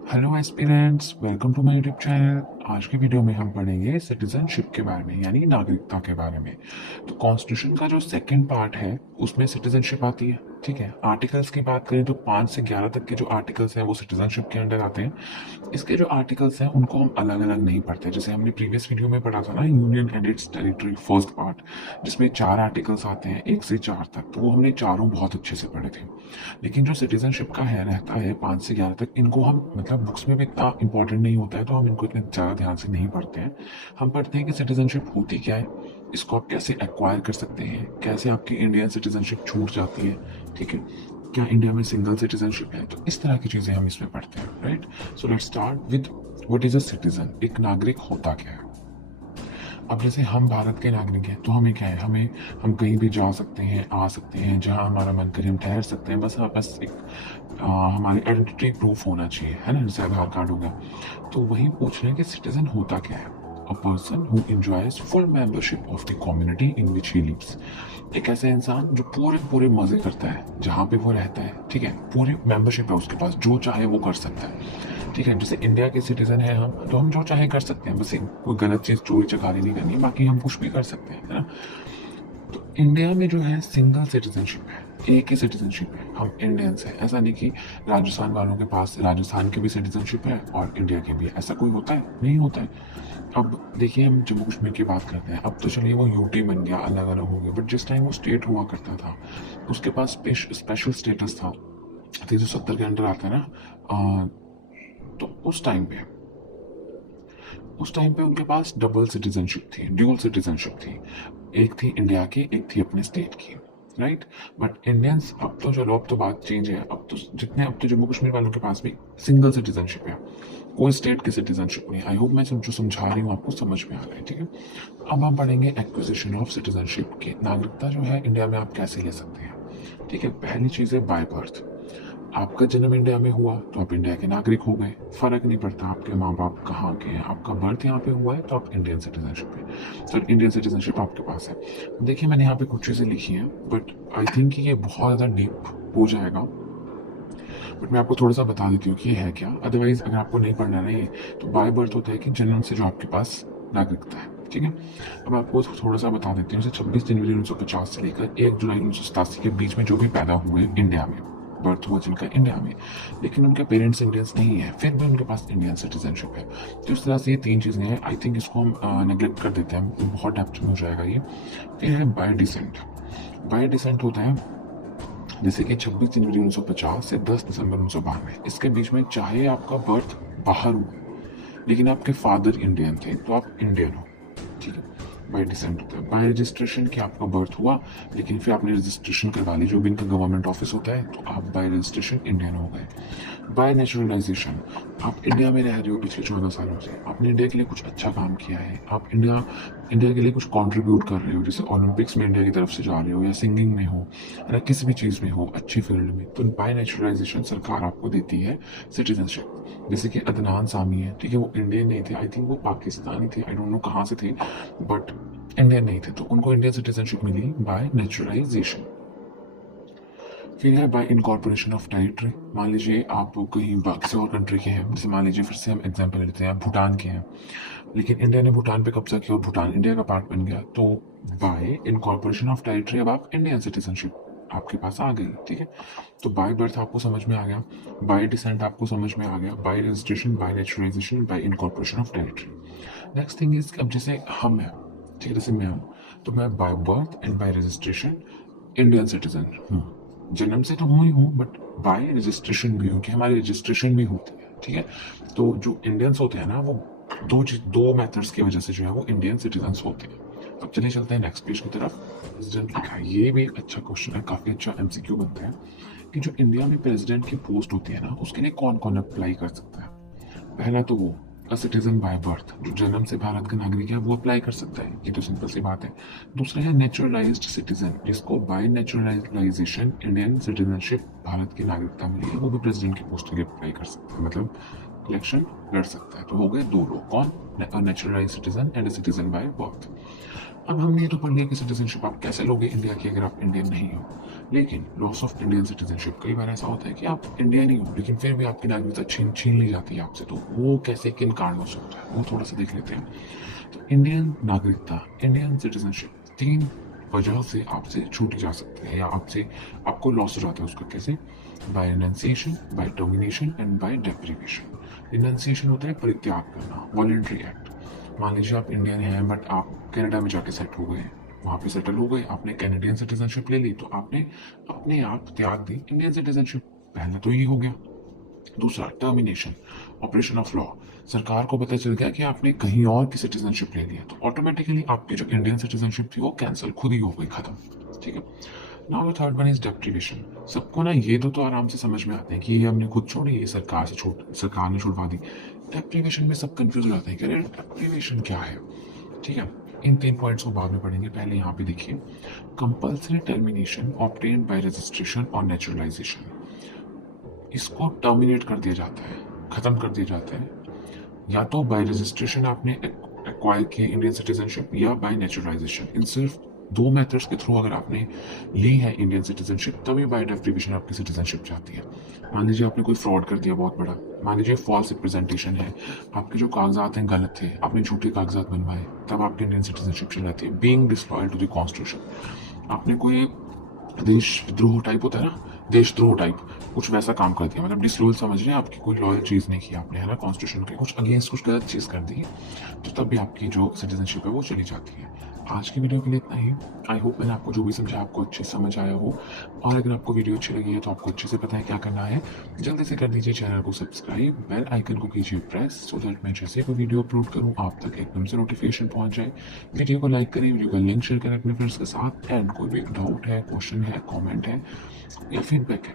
Hello aspirants, welcome to my YouTube channel. आज की video में हम पढ़ेंगे सिटीजनशिप के बारे में, यानी नागरिकता के बारे में। तो कॉन्स्टिट्यूशन का जो सेकंड पार्ट है उसमें सिटीजनशिप आती है। ठीक है, आर्टिकल्स की बात करें तो 5 से 11 तक के जो आर्टिकल्स हैं वो सिटीजनशिप के अंडर आते हैं। इसके जो आर्टिकल्स हैं उनको हम अलग अलग नहीं पढ़ते, जैसे हमने प्रीवियस वीडियो में पढ़ा था ना, union and it's territory first part, जिसमें 4 आर्टिकल्स आते हैं 1 से 4 तक, तो वो हमने चारों बहुत अच्छे से पढ़े थे। लेकिन जो सिटीजनशिप का है रहता है 5 से 11 तक, इनको हम मतलब बुक्स में भी इतना इंपॉर्टेंट नहीं होता है, तो हम इनको इतने ज़्यादा ध्यान से नहीं पढ़ते हैं। हम पढ़ते हैं कि सिटीजनशिप होती क्या है, इसको आप कैसे एक्वायर कर सकते हैं, कैसे आपकी इंडियन सिटीजनशिप छूट जाती है। ठीक है, क्या इंडिया में सिंगल सिटीजनशिप है, तो इस तरह की चीज़ें हम इसमें पढ़ते हैं। Right, so let's start with what is a citizen. एक नागरिक होता क्या है। अब जैसे हम भारत के नागरिक हैं तो हमें क्या है, हम कहीं भी जा सकते हैं, आ सकते हैं, जहाँ हमारा मन करे हम ठहर सकते हैं। बस एक हमारी आइडेंटिटी प्रूफ होना चाहिए, है ना, जैसे आधार कार्ड हो गया। तो वही पूछ रहे हैं कि सिटीजन होता क्या है। A person who enjoys full membership of the community in which he lives. एक ऐसा इंसान जो पूरे पूरे मजे करता है जहाँ पे वो रहता है। ठीक है, पूरी मेंबरशिप है उसके पास, जो चाहे वो कर सकता है। ठीक है, जैसे इंडिया के सिटीजन है हम, तो हम जो चाहे कर सकते हैं, बस कोई गलत चीज चोरी चकारी नहीं करनी, बाकी हम कुछ भी कर सकते हैं, है ना। तो इंडिया में जो है सिंगल सिटीजनशिप है, एक ही सिटीजनशिप है, हम इंडियंस हैं। ऐसा नहीं कि राजस्थान वालों के पास राजस्थान की भी सिटीजनशिप है और इंडिया की भी है, ऐसा कोई होता है, नहीं होता है। अब देखिए, हम जम्मू कश्मीर की बात करते हैं, अब तो चलिए वो यूटी बन गया, अलग अलग हो गया, बट जिस टाइम वो स्टेट हुआ करता था उसके पास स्पेशल स्टेटस था। 370 के अंडर आता है ना। तो उस टाइम पे उनके पास डबल सिटीजनशिप थी, ड्यूअल सिटीजनशिप थी। एक थी इंडिया की, एक थी अपने स्टेट की। राइट, बट इंडियंस, अब तो बात चेंज है। अब तो जम्मू कश्मीर वालों के पास भी सिंगल सिटीजनशिप है, कोई स्टेट की सिटीजनशिप नहीं। आई होप मैं जो समझा रही हूँ आपको समझ में आ रहा है। ठीक है, अब हम पढ़ेंगे एक्विजिशन ऑफ सिटीजनशिप की। नागरिकता जो है इंडिया में आप कैसे ले सकते हैं। ठीक है, पहली चीज़ है बाय बर्थ। आपका जन्म इंडिया में हुआ तो आप इंडिया के नागरिक हो गए, फर्क नहीं पड़ता आपके माँ बाप कहाँ के हैं, आपका बर्थ यहाँ पे हुआ है तो आप इंडियन सिटीजनशिप है, सर इंडियन सिटीजनशिप आपके पास है। देखिए, मैंने यहाँ पे कुछ चीज़ें लिखी हैं, बट आई थिंक कि ये बहुत ज़्यादा डीप हो जाएगा, बट मैं आपको थोड़ा सा बता देती हूँ कि ये है क्या। अदरवाइज अगर आपको नहीं पढ़ना ना ये, तो बाय बर्थ होता है कि जन्म से जो आपके पास नागरिकता है। ठीक है, अब आपको थोड़ा सा बता देती हूँ। जैसे 26 जनवरी 1950 से लेकर 1 जुलाई 1987 के बीच में जो भी पैदा हुए इंडिया में, बर्थ हुआ जिनका इंडिया में, लेकिन उनके पेरेंट्स इंडियंस नहीं है, फिर भी उनके पास इंडियन सिटीजनशिप है। तो इस तरह से ये 3 चीज़ें हैं। आई थिंक इसको हम नेग्लेक्ट कर देते हैं, बहुत डेप्थ में हो जाएगा ये। फिर है बाय डिसेंट। बाय डिसेंट होता है जैसे कि 26 जनवरी 1950 से 10 दिसंबर 1992, इसके बीच में चाहे आपका बर्थ बाहर हो लेकिन आपके फादर इंडियन थे तो आप इंडियन हो। ठीक है, बाय डिसेंट होता है। बाय रजिस्ट्रेशन कि आपका बर्थ हुआ लेकिन फिर आपने रजिस्ट्रेशन करवा ली, जो भी इनका गवर्नमेंट ऑफिस होता है, तो आप बाय रजिस्ट्रेशन इंडियन हो गए। बाय नेचुरलाइजेशन, आप इंडिया में रह रहे हो पिछले 14 सालों से, आपने इंडिया के लिए कुछ अच्छा काम किया है, आप इंडिया इंडिया के लिए कुछ कंट्रीब्यूट कर रहे हो, जैसे ओलंपिक्स में इंडिया की तरफ से जा रहे हो, या सिंगिंग में हो, या किसी भी चीज़ में हो अच्छी फील्ड में, तो बाय नेचुरलाइजेशन सरकार आपको देती है सिटीजनशिप। जैसे कि अदनान सामी है, ठीक है, वो इंडियन नहीं थे, आई थिंक वो पाकिस्तानी थे, आई डोंट नो कहाँ से थे, बट इंडियन नहीं थे, तो उनको इंडियन सिटीजनशिप मिली बाय नेचुरलाइजेशन। फिर है बाय इनकॉर्पोरेशन ऑफ टेरिटरी। मान लीजिए आप कहीं किसी और कंट्री के हैं, जैसे मान लीजिए फिर से हम एग्जांपल लेते हैं, भूटान के हैं, लेकिन इंडिया ने भूटान पे कब्जा किया और भूटान इंडिया का पार्ट बन गया, तो बाय इनकॉर्पोरेशन ऑफ टेरिटरी अब आप इंडियन सिटीजनशिप आपके पास आ गई। ठीक है, तो बाय बर्थ आपको समझ में आ गया, बाय डिसेंट आपको समझ में आ गया, bye registration, bye naturalisation, bye incorporation of territory. Next thing is, अब जैसे हम हैं, ठीक है, जैसे मैं हूँ, तो मैं by birth and bye registration Indian citizen हूँ। जन्म से तो हूँ ही हूँ, बट बाय रजिस्ट्रेशन भी हूँ कि हमारी रजिस्ट्रेशन भी होती है। ठीक है, तो जो इंडियंस होते हैं ना, वो दो मेथड्स की वजह से जो है वो इंडियन सिटीजन्स होते हैं। अब चलिए चलते हैं नेक्स्ट पेज की तरफ। प्रेसिडेंट लिखा है, ये भी एक अच्छा क्वेश्चन है, काफी अच्छा एमसीक्यू बनता है कि जो इंडिया में प्रेसिडेंट की पोस्ट होती है ना, उसके लिए कौन कौन अप्लाई कर सकता है। पहला तो वो अ सिटीजन बाय बर्थ, जो जन्म से भारत का नागरिक है, वो अप्लाई कर सकता है, ये तो सिंपल सी बात है। दूसरा है नेचुरलाइज्ड सिटीजन, जिसको bye naturalisation Indian citizenship, Bharat की नागरिकता मिली है, वो भी प्रेसिडेंट की पोस्ट के लिए अप्लाई कर सकता है, मतलब इलेक्शन लड़ सकता है। तो हो गए 2 लोग, कौन, neutralise citizen and citizen by birth. अब हमने ये तो पढ़ लिया कि सिटीजनशिप आप कैसे लोगे इंडिया की अगर आप इंडियन नहीं हो, लेकिन लॉस ऑफ इंडियन सिटीजनशिप, कई बार ऐसा होता है कि आप इंडियन ही हो लेकिन फिर भी आपकी नागरिकता छीन छीन ली जाती है आपसे, तो वो कैसे, किन कारणों से होता है वो थोड़ा सा देख लेते हैं। तो इंडियन नागरिकता, इंडियन सिटीजनशिप 3 वजह से आपसे छूटी जा सकती है या आपको लॉस हो जाता है उसका। कैसे? By renunciation, by termination and by deprivation. Renunciation होता है परित्याग करना, वॉलंटरी एक्ट। मान लीजिए आप इंडियन हैं बट आप कनाडा में जाके सेट हो गए, वहाँ पे सेटल हो गए, आपने कैनेडियन सिटीजनशिप ले ली, तो आपने अपने आप त्याग दी इंडियन सिटीजनशिप। पहला तो ये हो गया। दूसरा, टर्मिनेशन, ऑपरेशन ऑफ लॉ। सरकार को पता चल गया कि आपने कहीं और की सिटीजनशिप ले लिया, तो ऑटोमेटिकली आपकी जो इंडियन सिटीजनशिप थी वो कैंसिल, खुद ही हो गई, खत्म। ठीक है। Now the third one is deprivation. सबको ना ये तो आराम से समझ में आते हैं कि ये हमने खुद छोड़ी, ये सरकार ने छुड़वा दी। डेप्रिवेशन में सब कंफ्यूज हो जाते हैं कि अरे डेप्रिवेशन क्या है। ठीक है, इन 3 पॉइंट्स को बाद में पढ़ेंगे, पहले यहाँ पे देखिए। Compulsory termination obtained by registration और नेचुरलाइजेशन, इसको टर्मिनेट कर दिया जाता है, खत्म कर दिया जाता है, या तो बाय रजिस्ट्रेशन आपने एक्वायर की इंडियन सिटीजनशिप या बाय नेचुरलाइजेशन। इन सिर्फ 2 मेथड्स के थ्रू अगर आपने ली है इंडियन सिटीजनशिप, तभी बाय डेप्रिवेशन आपकी सिटीजनशिप जाती है। मान लीजिए आपने कोई फ्रॉड कर दिया बहुत बड़ा, मान लीजिए फॉल्स रिप्रेजेंटेशन है, आपके जो कागजात हैं गलत थे, आपने झूठे कागजात बनवाए, तब आपकी इंडियन सिटीजनशिप चल जाती है। Being disloyal to the constitution, आपने कोई देशद्रोह टाइप होता है ना, देशद्रोह टाइप कुछ वैसा काम कर दिया, मतलब डिसलॉयल समझ रहे हैं, आपकी कोई लॉयल चीज़ नहीं की आपने, है ना, कॉन्स्टिट्यूशन के कुछ अगेंस्ट कुछ गलत चीज़ कर दी, तो तब भी आपकी जो सिटीजनशिप है वो चली जाती है। आज की वीडियो के लिए इतना ही। आई होप मैंने आपको जो भी समझा आपको अच्छे से समझ आया हो, और अगर आपको वीडियो अच्छी लगी है तो आपको अच्छे से पता है क्या करना है। जल्दी से कर दीजिए चैनल को सब्सक्राइब, बेल आइकन को कीजिए प्रेस, सो दैट मैं जैसे कोई वीडियो अपलोड करूँ आप तक एकदम से नोटिफिकेशन पहुंच जाए। वीडियो को लाइक करें, वीडियो का लिंक शेयर करें अपने फ्रेंड्स के साथ, एंड कोई भी डाउट है, क्वेश्चन है, कॉमेंट है या फीडबैक है,